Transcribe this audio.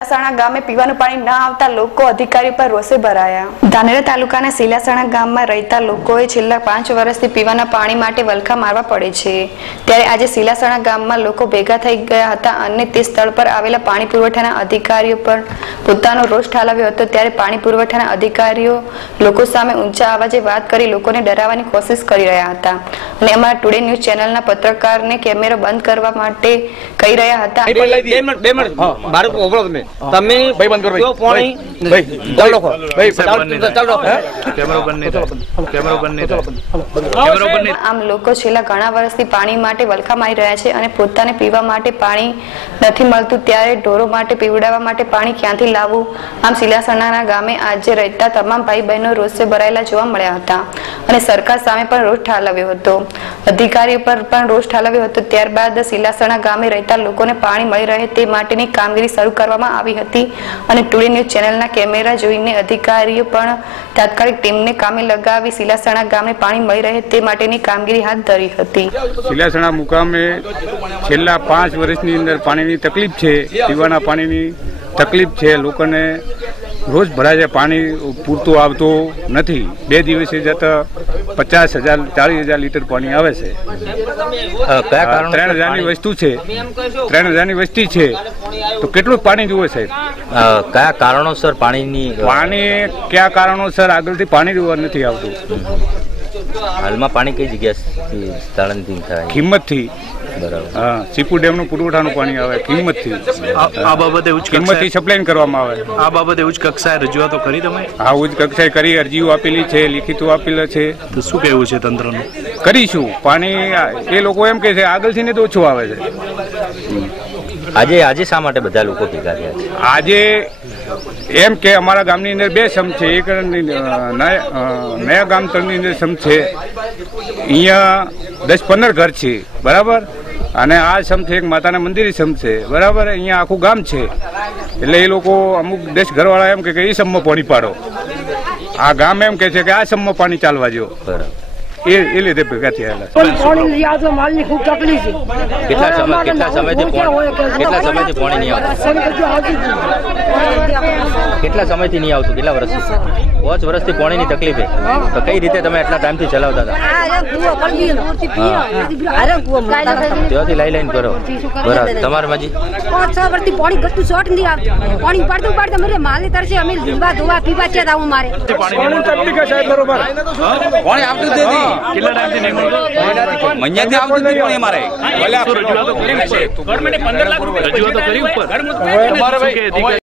સિલાસણા ગામે પીવાનું પાણી ન આવતા લોકો અધિકારી પર રોષે ભરાયા। ધાનેરા તાલુકાના સિલાસણા ગામમાં રહેતા લોકોએ છેલ્લા 5 વર્ષથી પીવાના પાણી માટે વલખા મારવા પડે છે। ત્યારે આજે સિલાસણા ગામમાં લોકો ભેગા થઈ ગયા હતા અને તે સ્થળ પર આવેલા પાણી પુરવઠાના અધિકારીઓ પર પોતાનો રોષ ઠાલવ્યો હતો। ત્યારે પાણી પુરવઠાના અધિકારીઓ લોકો સામે ઊંચા અવાજે વાત કરી લોકોને ડરાવવાની કોશિશ કરી રહ્યા હતા અને અમારા ટુડે ન્યૂઝ ચેનલના પત્રકારને કેમેરો બંધ કરવા માટે કહી રહ્યા હતા। તમે ભાઈ બંધ કરો પાણી ભાઈ ચાલો ભાઈ ચાલો કેમેરો બંધ આમ લોકો છેલ્લા ઘણા વર્ષથી પાણી માટે વલખા મારી રહ્યા છે અને પોતાને પીવા માટે પાણી નથી મળતું ત્યારે ઢોરો માટે પીવડાવવા માટે પાણી ક્યાંથી લાવવું। આમ સિલાસણાના ગામે આજે રહેતા તમામ ભાઈ બહેનો રોષે ભરાયેલા જોવા મળ્યા હતા અને સરકાર સામે પણ રોષ ઠાલવ્યો હતો, અધિકારીઓ પર પણ રોષ ઠાલવ્યો હતો। ત્યારબાદ સિલાસણા ગામે રહેતા લોકોને પાણી મળી રહે તે માટેની કામગીરી શરૂ કરવામાં આવી હતી અને ટુડે ન્યૂઝ ચેનલના કેમેરા જોઈને અધિકારીઓ પણ તાત્કાલિક ટીમને કામે લગાવી સિલાસણા ગામને પાણી મળી રહે તે માટેની કામગીરી હાથ ધરી હતી। સિલાસણા મુકામે છેલ્લા 5 વર્ષની અંદર પાણીની તકલીફ છે, પીવાના પાણીની તકલીફ છે, લોકોને રોજ ભરાય છે, પાણી પૂરતું આવતું નથી। 2 દિવસે જતા 50,000 40,000 લીટર પાણી આવે છે। 3,000ની વસ્તુ છે, 3,000ની વસ્તી છે તો કેટલું પાણી જોવે સાહેબ? કયા કારણોસર પાણી કયા કારણોસર આગળથી પાણી જોવા નથી આવતું? હાલમાં પાણી કઈ જગ્યાએ સ્થળાંતરિત થાય? કિંમતથી। બરાબર। હા, ચીપુ ડેમનું પુરવઠાનું પાણી આવે કિંમતથી। આ બાબતે ઉચ્ચ કિંમતથી સપ્લાય કરવામાં આવે। આ બાબતે ઉચ્ચ કક્ષાએ રજૂઆતો કરી તમે? હા, ઉચ્ચ કક્ષાએ કરી, અરજીઓ આપેલી છે, લિખિતો આપેલા છે। તો શું કહેવું છે તંત્રનું? કરીશું પાણી। એ લોકો એમ કે છે આગળથી ને તો ઓછું આવે છે। આજે શા માટે બધા લોકો ભેગા થયા છે? આજે એમ કે અમારા ગામની અંદર 2 સમ છે, એક નયા ગામ તળની અંદર સમ છે, અહીંયા 10-15 ઘર છે, બરાબર, અને આ સમ છે એક માતાના મંદિરે સમ છે, બરાબર, અહીંયા આખું ગામ છે। એટલે એ લોકો અમુક 10 ઘરવાળા એમ કે એ સમમાં પાણી પાડો, આ ગામ એમ કે છે કે આ સમમાં પાણી ચાલવા જો, બરાબર, એ લીધે ભેગા થયેલા। કેટલા સમયથી પાણી નહીં આવતું? કેટલા સમયથી નહીં આવતું? કેટલા વર્ષથી? 5 વર્ષથી પાણીની તકલીફ છે તો કઈ રીતે તમે એટલા ટાઈમથી ચલાવતા હતા? ત્યાંથી લઈને કરો, બરાબર। તમારે માજી 5-6 વર્ષથી પાણી ગતું શોર્ટ નહીં આવતું, પાણી પાડતું મેરે માલે તરસે અમે લીંબા ધોવા પીવા છે આવું મારે પાણી તકલીફ છે સાહેબ, બરોબર, પાણી આવતું જ નથી। કેટલા ટાઈમથી નહીં મળતું? મહિનાથી આવતું નથી પાણી અમારે। રજૂઆતો કરી ઉપર તમારે ભાઈ